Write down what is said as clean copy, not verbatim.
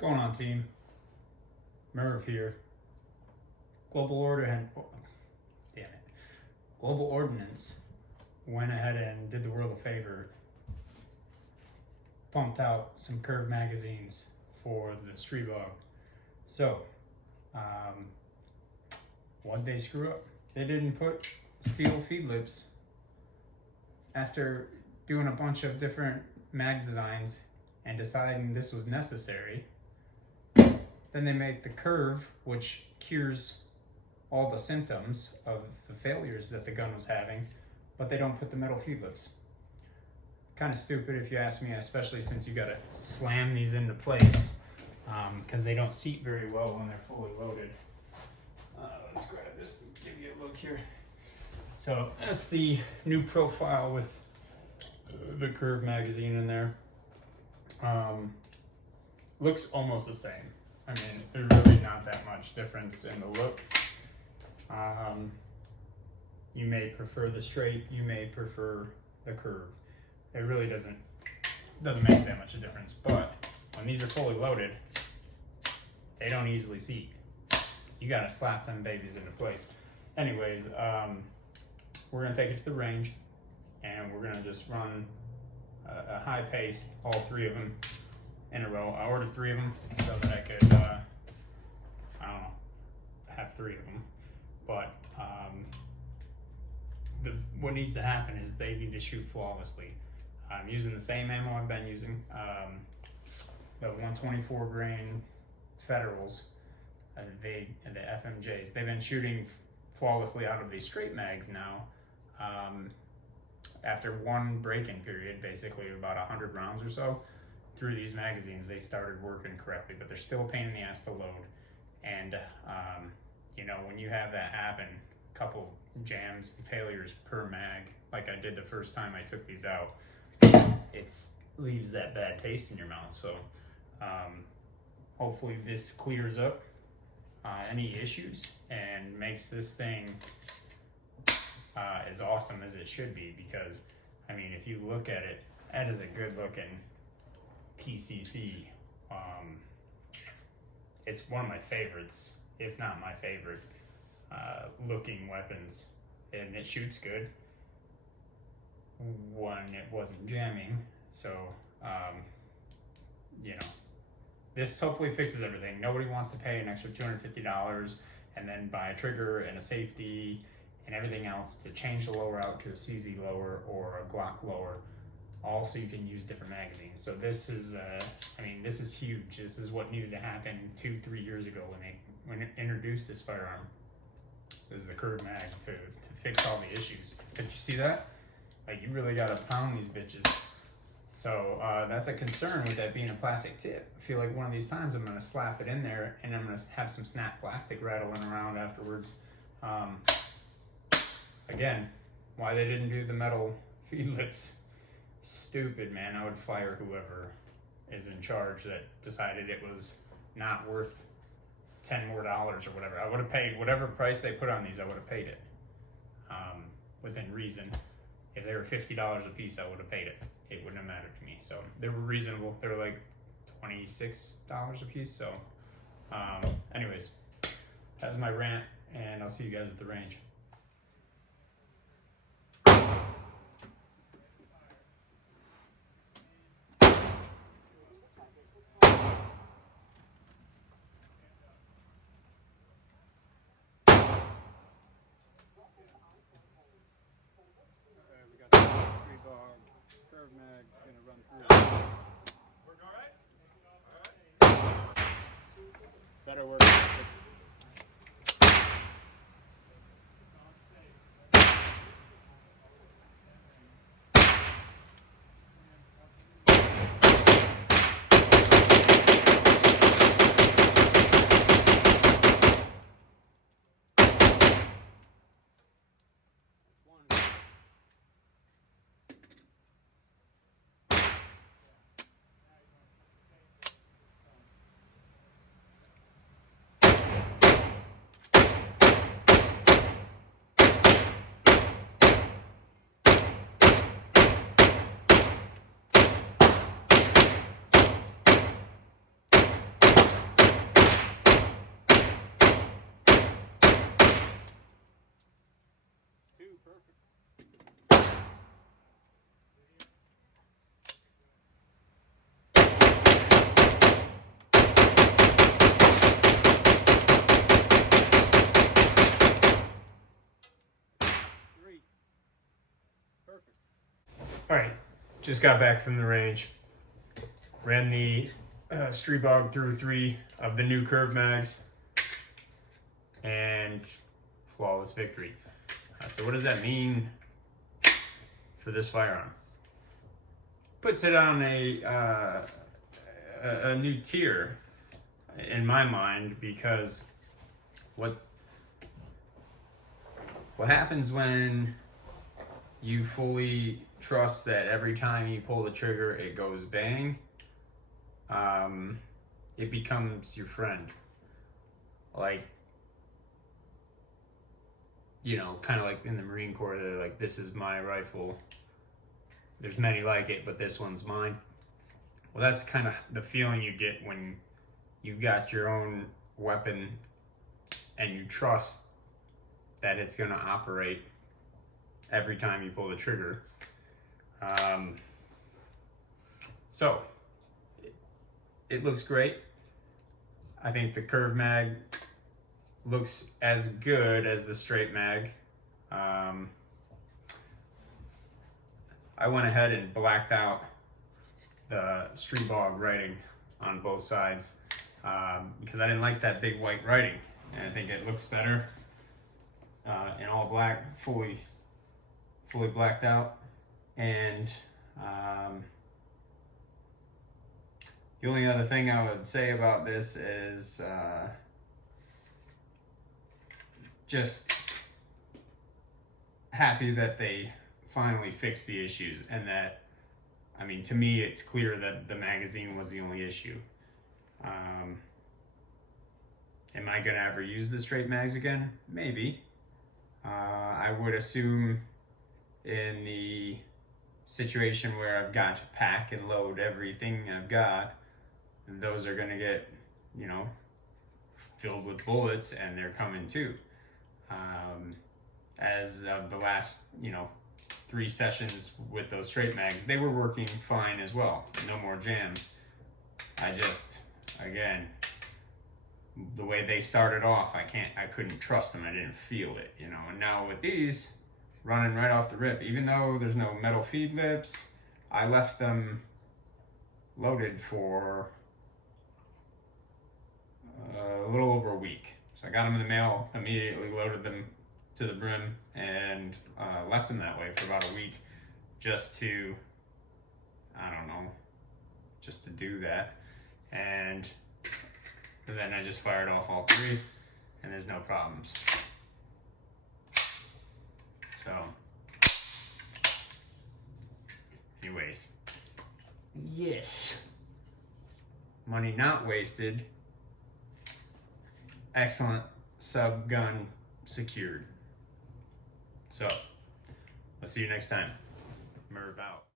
going on, team? Merv here. Global Ordnance went ahead and did the world a favor. Pumped out some curved magazines for the Stribog. So, what'd they screw up? They didn't put steel feed lips. After doing a bunch of different mag designs and deciding this was necessary, then they make the curve, which cures all the symptoms of the failures that the gun was having, but they don't put the metal feed lips. Kind of stupid if you ask me, especially since you gotta slam these into place because they don't seat very well when they're fully loaded. Let's grab this and give you a look here. So that's the new profile with the curved magazine in there. Looks almost the same. I mean, there's really not that much difference in the look. You may prefer the straight, you may prefer the curved. It really doesn't make that much of a difference, but when these are fully loaded, they don't easily seat. You gotta slap them babies into place. Anyways, we're gonna take it to the range and we're gonna just run a high pace, all three of them in a row. I ordered 3 of them so that I could, have 3 of them. But what needs to happen is they need to shoot flawlessly. I'm using the same ammo I've been using, the 124 grain Federals, the FMJs. They've been shooting flawlessly out of these straight mags now. After one break-in period, basically about 100 rounds or so, through these magazines, they started working correctly, but they're still a pain in the ass to load. And, when you have that happen, a couple jams and failures per mag, like I did the first time I took these out, it leaves that bad taste in your mouth. So hopefully this clears up any issues and makes this thing as awesome as it should be, because I mean, if you look at it, that is a good looking PCC. It's one of my favorites, if not my favorite looking weapons, and it shoots good when it wasn't jamming. So this hopefully fixes everything. Nobody wants to pay an extra $250 and then buy a trigger and a safety and everything else to change the lower out to a CZ lower or a Glock lower, all so you can use different magazines. So this is, this is huge. This is what needed to happen 2-3 years ago when it introduced this firearm. This is the curved mag to fix all the issues. Did you see that? Like, you really gotta pound these bitches. So that's a concern with that being a plastic tip. I feel like one of these times I'm gonna slap it in there and I'm gonna have some snap plastic rattling around afterwards. Again, why they didn't do the metal feed lips, stupid, man. I would fire whoever is in charge that decided it was not worth $10 more or whatever. I would have paid whatever price they put on these. I would have paid it within reason. If they were $50 a piece, I would have paid it. It wouldn't have mattered to me. So they were reasonable. They were like $26 a piece. So anyways, that's my rant, and I'll see you guys at the range. We got the Stribog Curved mag gonna run through. Work all right? All right. Better work. All right, just got back from the range. Ran the Stribog through 3 of the new curved mags, and flawless victory. So what does that mean for this firearm? Puts it on a new tier in my mind, because what happens when you fully trust that every time you pull the trigger it goes bang, it becomes your friend. Like, you know, kind of like in the Marine Corps, they're like, this is my rifle. There's many like it, but this one's mine. Well, that's kind of the feeling you get when you've got your own weapon and you trust that it's going to operate every time you pull the trigger. So it looks great. I think the curved mag looks as good as the straight mag. I went ahead and blacked out the Stribog writing on both sides because I didn't like that big white writing, and I think it looks better in all black, fully blacked out. And the only other thing I would say about this is just happy that they finally fixed the issues, and that, I mean, to me it's clear that the magazine was the only issue. Am I gonna ever use the straight mags again? Maybe. I would assume in the situation where I've got to pack and load everything I've got, and those are gonna get, you know, filled with bullets, and they're coming too. As of the last, 3 sessions with those straight mags, they were working fine as well. No more jams. I just, again, the way they started off, I couldn't trust them. I didn't feel it, and now with these running right off the rip, even though there's no metal feed lips, I left them loaded for a little over a week. So I got them in the mail, immediately loaded them to the brim, and left them that way for about a week, just to, just to do that. And then I just fired off all 3, and there's no problems. So, anyways, yes, money not wasted. Excellent sub gun secured. So, I'll see you next time. Merv out.